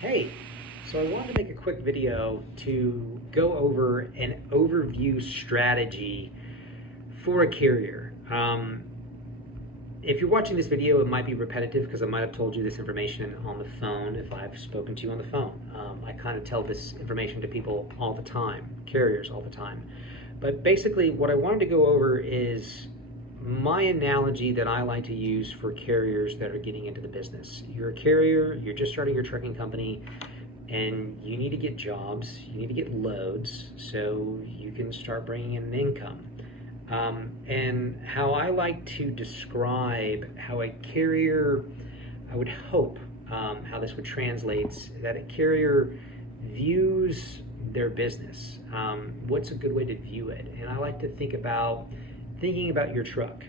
Hey, so I wanted to make a quick video to go over an overview strategy for a carrier. If you're watching this video, it might be repetitive because I might have told you this information on the phone if I've spoken to you on the phone. I kind of tell this information to people all the time, carriers all the time. But basically, what I wanted to go over is my analogy that I like to use for carriers that are getting into the business. You're a carrier, you're just starting your trucking company, and you need to get jobs, you need to get loads so you can start bringing in an income. And how I like to describe how a carrier, I would hope, how this would translate, that a carrier views their business. What's a good way to view it? And I like to thinking about your truck.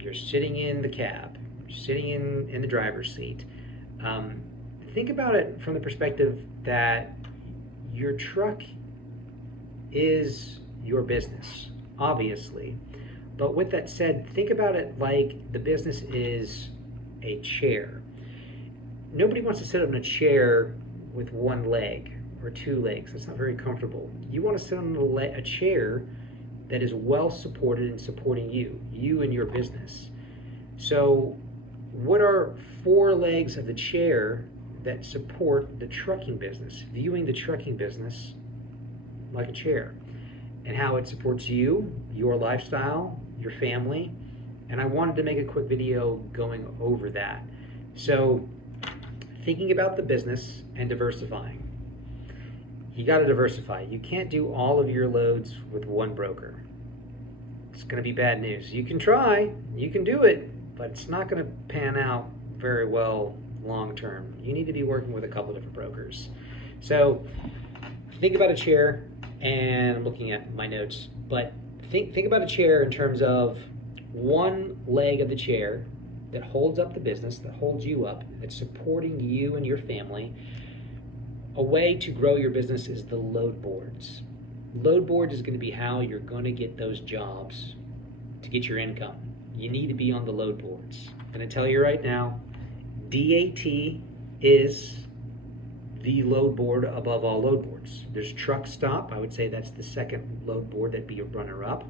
You're sitting in the cab, you're sitting in the driver's seat. Think about it from the perspective that your truck is your business, obviously. But with that said, think about it like the business is a chair. Nobody wants to sit on a chair with one leg or two legs. That's not very comfortable. You want to sit on a chair that is well supported and supporting you and your business. So, what are four legs of the chair that support the trucking business? Viewing the trucking business like a chair, and how it supports you, your lifestyle, your family. And I wanted to make a quick video going over that. So, thinking about the business and diversifying. You got to diversify. You can't do all of your loads with one broker. It's going to be bad news. You can try, you can do it, but it's not going to pan out very well long term. You need to be working with a couple of different brokers. So think about a chair, and I'm looking at my notes, but think about a chair in terms of one leg of the chair that holds up the business, that holds you up, that's supporting you and your family. A way to grow your business is the load boards. Load boards is going to be how you're going to get those jobs to get your income. You need to be on the load boards. I'm going to tell you right now, DAT is the load board above all load boards. There's Truck Stop. I would say that's the second load board that'd be a runner up.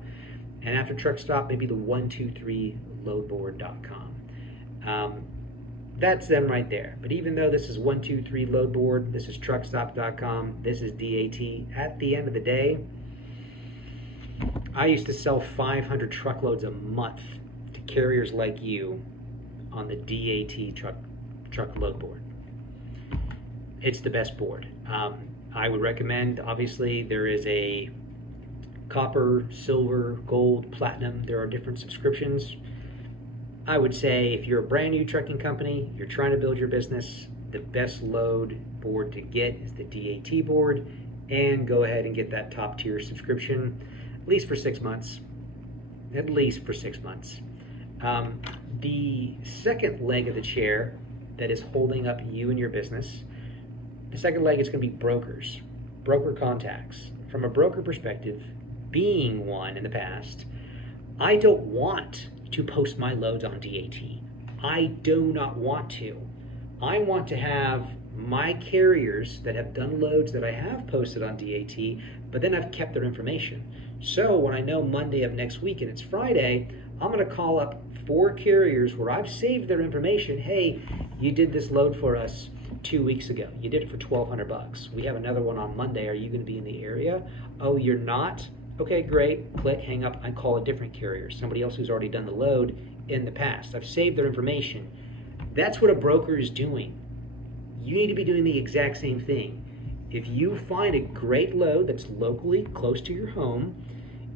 And after Truck Stop, maybe the 123loadboard.com. That's them right there. But even though this is 123 load board, this is truckstop.com, this is DAT, at the end of the day, I used to sell 500 truckloads a month to carriers like you on the DAT truck load board. It's the best board. I would recommend, obviously, there is a copper, silver, gold, platinum. There are different subscriptions. I would say if you're a brand new trucking company, you're trying to build your business, the best load board to get is the DAT board, and go ahead and get that top tier subscription, at least for 6 months. At least for 6 months. The second leg of the chair that is holding up you and your business, the second leg is going to be brokers, broker contacts. From a broker perspective, being one in the past, I don't want to post my loads on DAT. I do not want to. I want to have my carriers that have done loads that I have posted on DAT, but then I've kept their information. So when I know Monday of next week and it's Friday, I'm going to call up 4 carriers where I've saved their information. Hey, you did this load for us 2 weeks ago. You did it for $1,200. We have another one on Monday. Are you going to be in the area? Oh, you're not? Okay, great. Click, hang up. I call a different carrier, somebody else who's already done the load in the past. I've saved their information. That's what a broker is doing. You need to be doing the exact same thing. If you find a great load that's locally close to your home,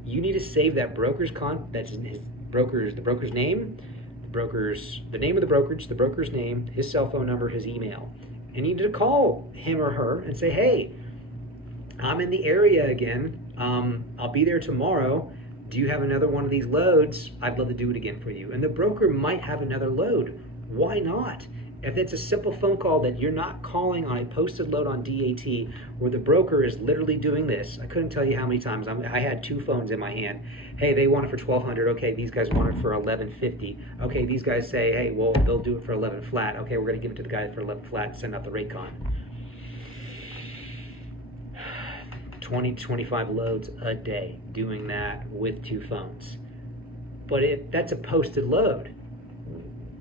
you need to save that broker's the broker's name, the name of the brokerage, the broker's name, his cell phone number, his email. And you need to call him or her and say, hey, I'm in the area again. I'll be there tomorrow. Do you have another one of these loads? I'd love to do it again for you. And the broker might have another load. Why not? If it's a simple phone call that you're not calling on a posted load on DAT where the broker is literally doing this, I couldn't tell you how many times I had 2 phones in my hand. Hey, they want it for $1,200. Okay, these guys want it for $1,150. Okay, these guys say, hey, well, they'll do it for 11 flat. Okay, we're going to give it to the guy for 11 flat and send out the rate con. 20 to 25 loads a day doing that with 2 phones. But that's a posted load.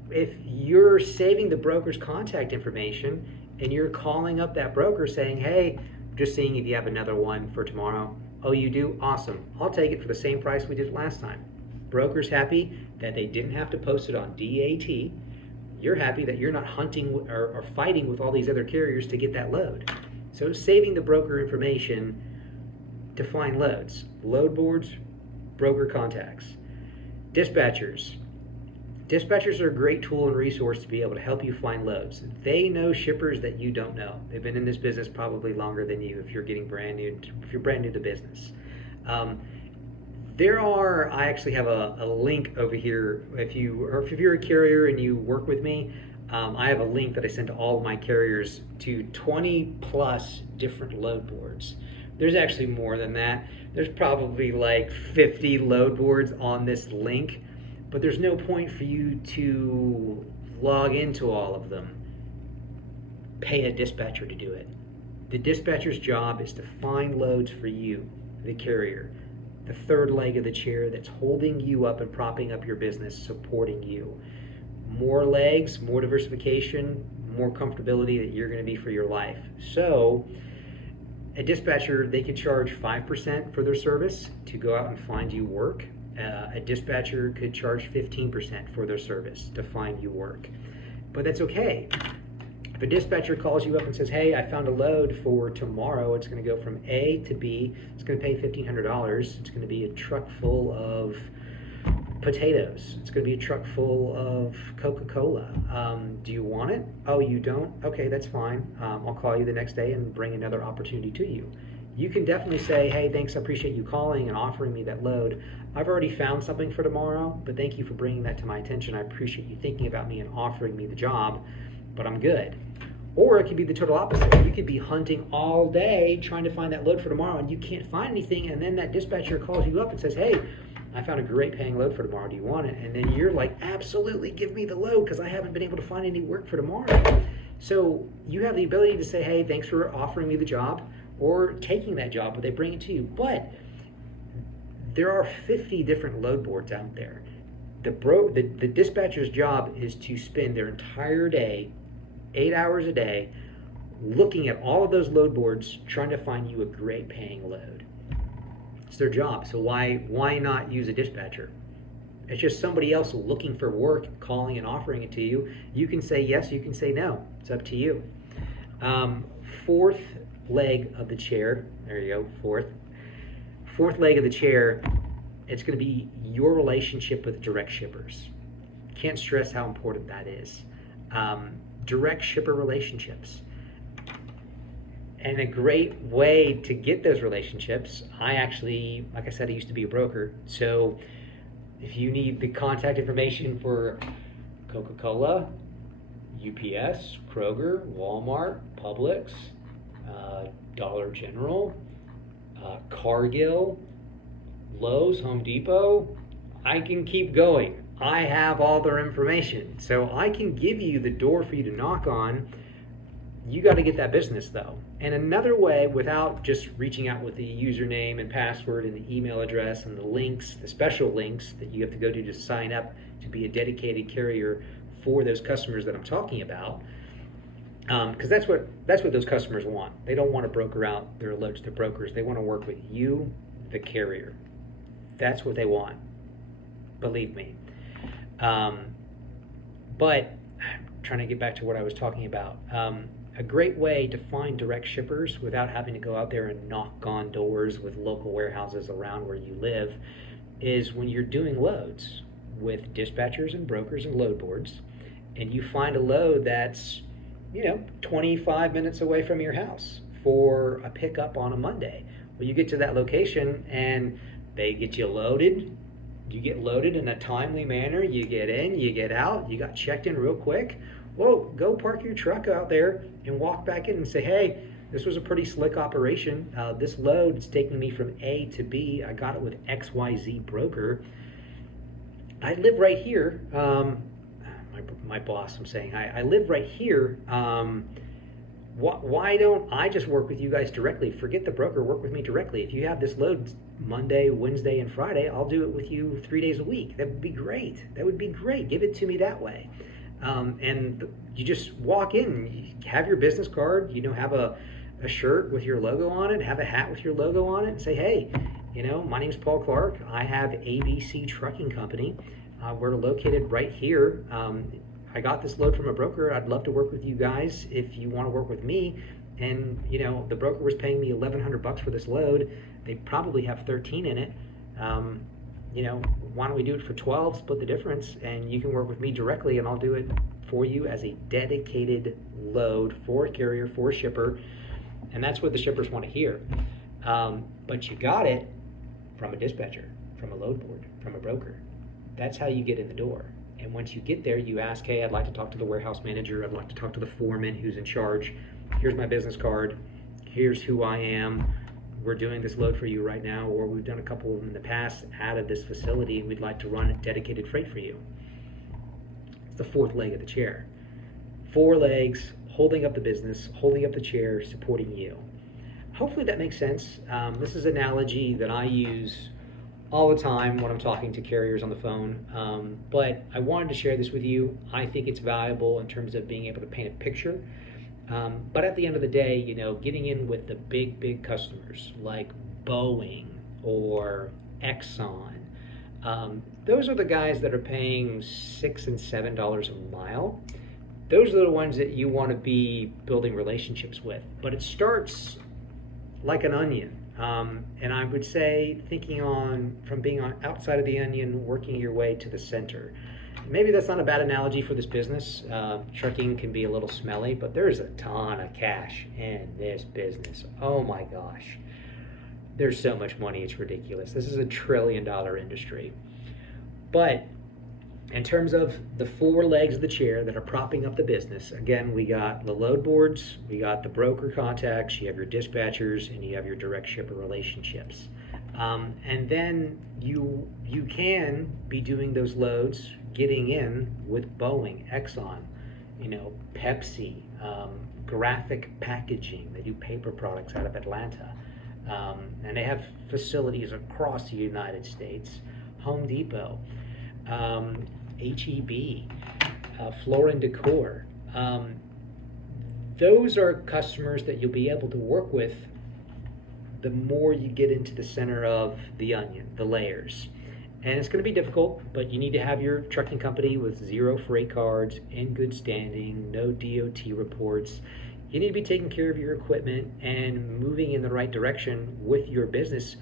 If you're saving the broker's contact information and you're calling up that broker saying, hey, just seeing if you have another one for tomorrow. Oh, you do? Awesome. I'll take it for the same price we did last time. Broker's happy that they didn't have to post it on DAT. You're happy that you're not hunting or fighting with all these other carriers to get that load. So saving the broker information to find loads. Load boards, broker contacts. Dispatchers. Dispatchers are a great tool and resource to be able to help you find loads. They know shippers that you don't know. They've been in this business probably longer than you if you're brand new to business. I actually have a link over here. If you're a carrier and you work with me, I have a link that I send to all of my carriers to 20 plus different load boards. There's actually more than that. There's probably like 50 load boards on this link. But there's no point for you to log into all of them. Pay a dispatcher to do it. The dispatcher's job is to find loads for you, the carrier, the third leg of the chair that's holding you up and propping up your business, supporting you. More legs, more diversification, more comfortability that you're going to be for your life. So a dispatcher, they can charge 5% for their service to go out and find you work. A dispatcher could charge 15% for their service to find you work. But that's okay. If a dispatcher calls you up and says, hey, I found a load for tomorrow, it's going to go from A to B, it's going to pay $1,500, it's going to be a truck full of potatoes, it's going to be a truck full of Coca-Cola. Do you want it? Oh, you don't? Okay, that's fine. I'll call you the next day and bring another opportunity to you. You can definitely say, hey, thanks, I appreciate you calling and offering me that load. I've already found something for tomorrow, but thank you for bringing that to my attention. I appreciate you thinking about me and offering me the job, but I'm good. Or it could be the total opposite. You could be hunting all day trying to find that load for tomorrow and you can't find anything, and then that dispatcher calls you up and says, hey, I found a great paying load for tomorrow. Do you want it? And then you're like, absolutely, give me the load because I haven't been able to find any work for tomorrow. So you have the ability to say, hey, thanks for offering me the job, or taking that job, but they bring it to you. But there are 50 different load boards out there. The dispatcher's job is to spend their entire day, 8 hours a day, looking at all of those load boards, trying to find you a great paying load. It's their job, so why not use a dispatcher? It's just somebody else looking for work, calling and offering it to you. You can say yes, you can say no. It's up to you. Fourth leg of the chair, there you go, fourth leg of the chair, it's going to be your relationship with direct shippers. Can't stress how important that is. Direct shipper relationships. And a great way to get those relationships, I actually, like I said, I used to be a broker, so if you need the contact information for Coca-Cola, UPS, Kroger, Walmart, Publix, Dollar General, Cargill, Lowe's, Home Depot, I can keep going. I have all their information. So I can give you the door for you to knock on. You got to get that business though. And another way, without just reaching out with the username and password and the email address and the links, the special links that you have to go to sign up to be a dedicated carrier for those customers that I'm talking about, because that's what those customers want. They don't want to broker out their loads to brokers. They want to work with you, the carrier. That's what they want. Believe me. But trying to get back to what I was talking about. A great way to find direct shippers without having to go out there and knock on doors with local warehouses around where you live is when you're doing loads with dispatchers and brokers and load boards, and you find a load that's 25 minutes away from your house for a pickup on a Monday. Well, you get to that location and they get you loaded. You get loaded in a timely manner. You get in, you get out, you got checked in real quick. Whoa, go park your truck out there and walk back in and say, hey, this was a pretty slick operation. This load is taking me from A to B. I got it with XYZ broker. I live right here. My boss, I'm saying, I live right here. Why don't I just work with you guys directly? Forget the broker, work with me directly. If you have this load Monday, Wednesday, and Friday, I'll do it with you 3 days a week. That would be great. That would be great. Give it to me that way. And you just walk in, you have your business card, have a shirt with your logo on it, have a hat with your logo on it, and say, hey, my name's Paul Clark. I have ABC Trucking Company. We're located right here. I got this load from a broker. I'd love to work with you guys if you want to work with me. And the broker was paying me $1,100 for this load. They probably have 13 in it. Why don't we do it for 12, split the difference, and you can work with me directly, and I'll do it for you as a dedicated load for a carrier, for a shipper. And that's what the shippers want to hear. But you got it from a dispatcher, from a load board, from a broker. That's how you get in the door. And once you get there, you ask, hey, I'd like to talk to the warehouse manager. I'd like to talk to the foreman who's in charge. Here's my business card. Here's who I am. We're doing this load for you right now, or we've done a couple of them in the past out of this facility, and we'd like to run dedicated freight for you. It's the fourth leg of the chair. 4 legs, holding up the business, holding up the chair, supporting you. Hopefully that makes sense. This is an analogy that I use all the time when I'm talking to carriers on the phone, but I wanted to share this with you. I think it's valuable in terms of being able to paint a picture. But at the end of the day, getting in with the big customers like Boeing or Exxon, those are the guys that are paying $6 and $7 a mile. Those are the ones that you want to be building relationships with. But it starts like an onion. And I would say from being on outside of the onion, working your way to the center. Maybe that's not a bad analogy for this business. Trucking can be a little smelly, but there's a ton of cash in this business. Oh my gosh. There's so much money, it's ridiculous. This is a $1 trillion industry. But in terms of the 4 legs of the chair that are propping up the business, again, we got the load boards, we got the broker contacts, you have your dispatchers, and you have your direct shipper relationships. And then you can be doing those loads, getting in with Boeing, Exxon, Pepsi, Graphic Packaging. They do paper products out of Atlanta. And they have facilities across the United States. Home Depot. HEB, Floor and Decor. Those are customers that you'll be able to work with the more you get into the center of the onion, the layers. And it's going to be difficult, but you need to have your trucking company with 0 freight cards, in good standing, no DOT reports. You need to be taking care of your equipment and moving in the right direction with your business,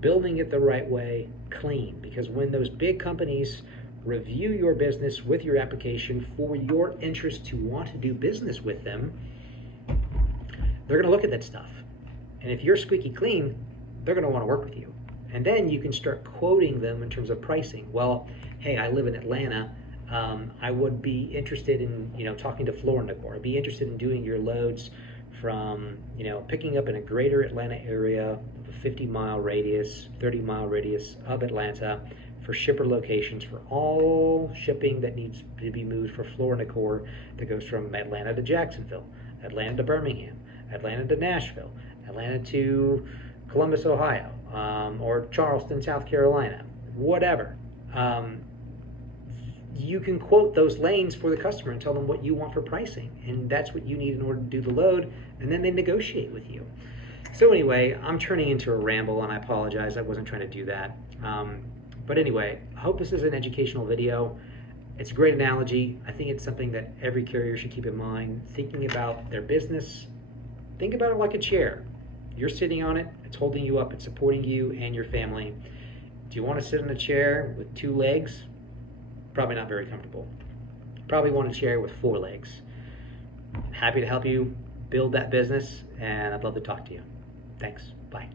building it the right way, clean. Because when those big companies review your business with your application for your interest to want to do business with them, they're going to look at that stuff. And if you're squeaky clean, they're going to want to work with you. And then you can start quoting them in terms of pricing. Well, hey, I live in Atlanta. I would be interested in, talking to Floor and Decor. I'd be interested in doing your loads from, picking up in a greater Atlanta area, a 50-mile radius, 30-mile radius of Atlanta, for shipper locations for all shipping that needs to be moved for Floor and Decor that goes from Atlanta to Jacksonville, Atlanta to Birmingham, Atlanta to Nashville, Atlanta to Columbus, Ohio, or Charleston, South Carolina, whatever. You can quote those lanes for the customer and tell them what you want for pricing, and that's what you need in order to do the load, and then they negotiate with you. So anyway, I'm turning into a ramble, and I apologize. I wasn't trying to do that. But anyway, I hope this is an educational video. It's a great analogy. I think it's something that every carrier should keep in mind. Thinking about their business, think about it like a chair. You're sitting on it, it's holding you up, it's supporting you and your family. Do you want to sit in a chair with 2 legs? Probably not very comfortable. Probably want a chair with 4 legs. Happy to help you build that business, and I'd love to talk to you. Thanks. Bye.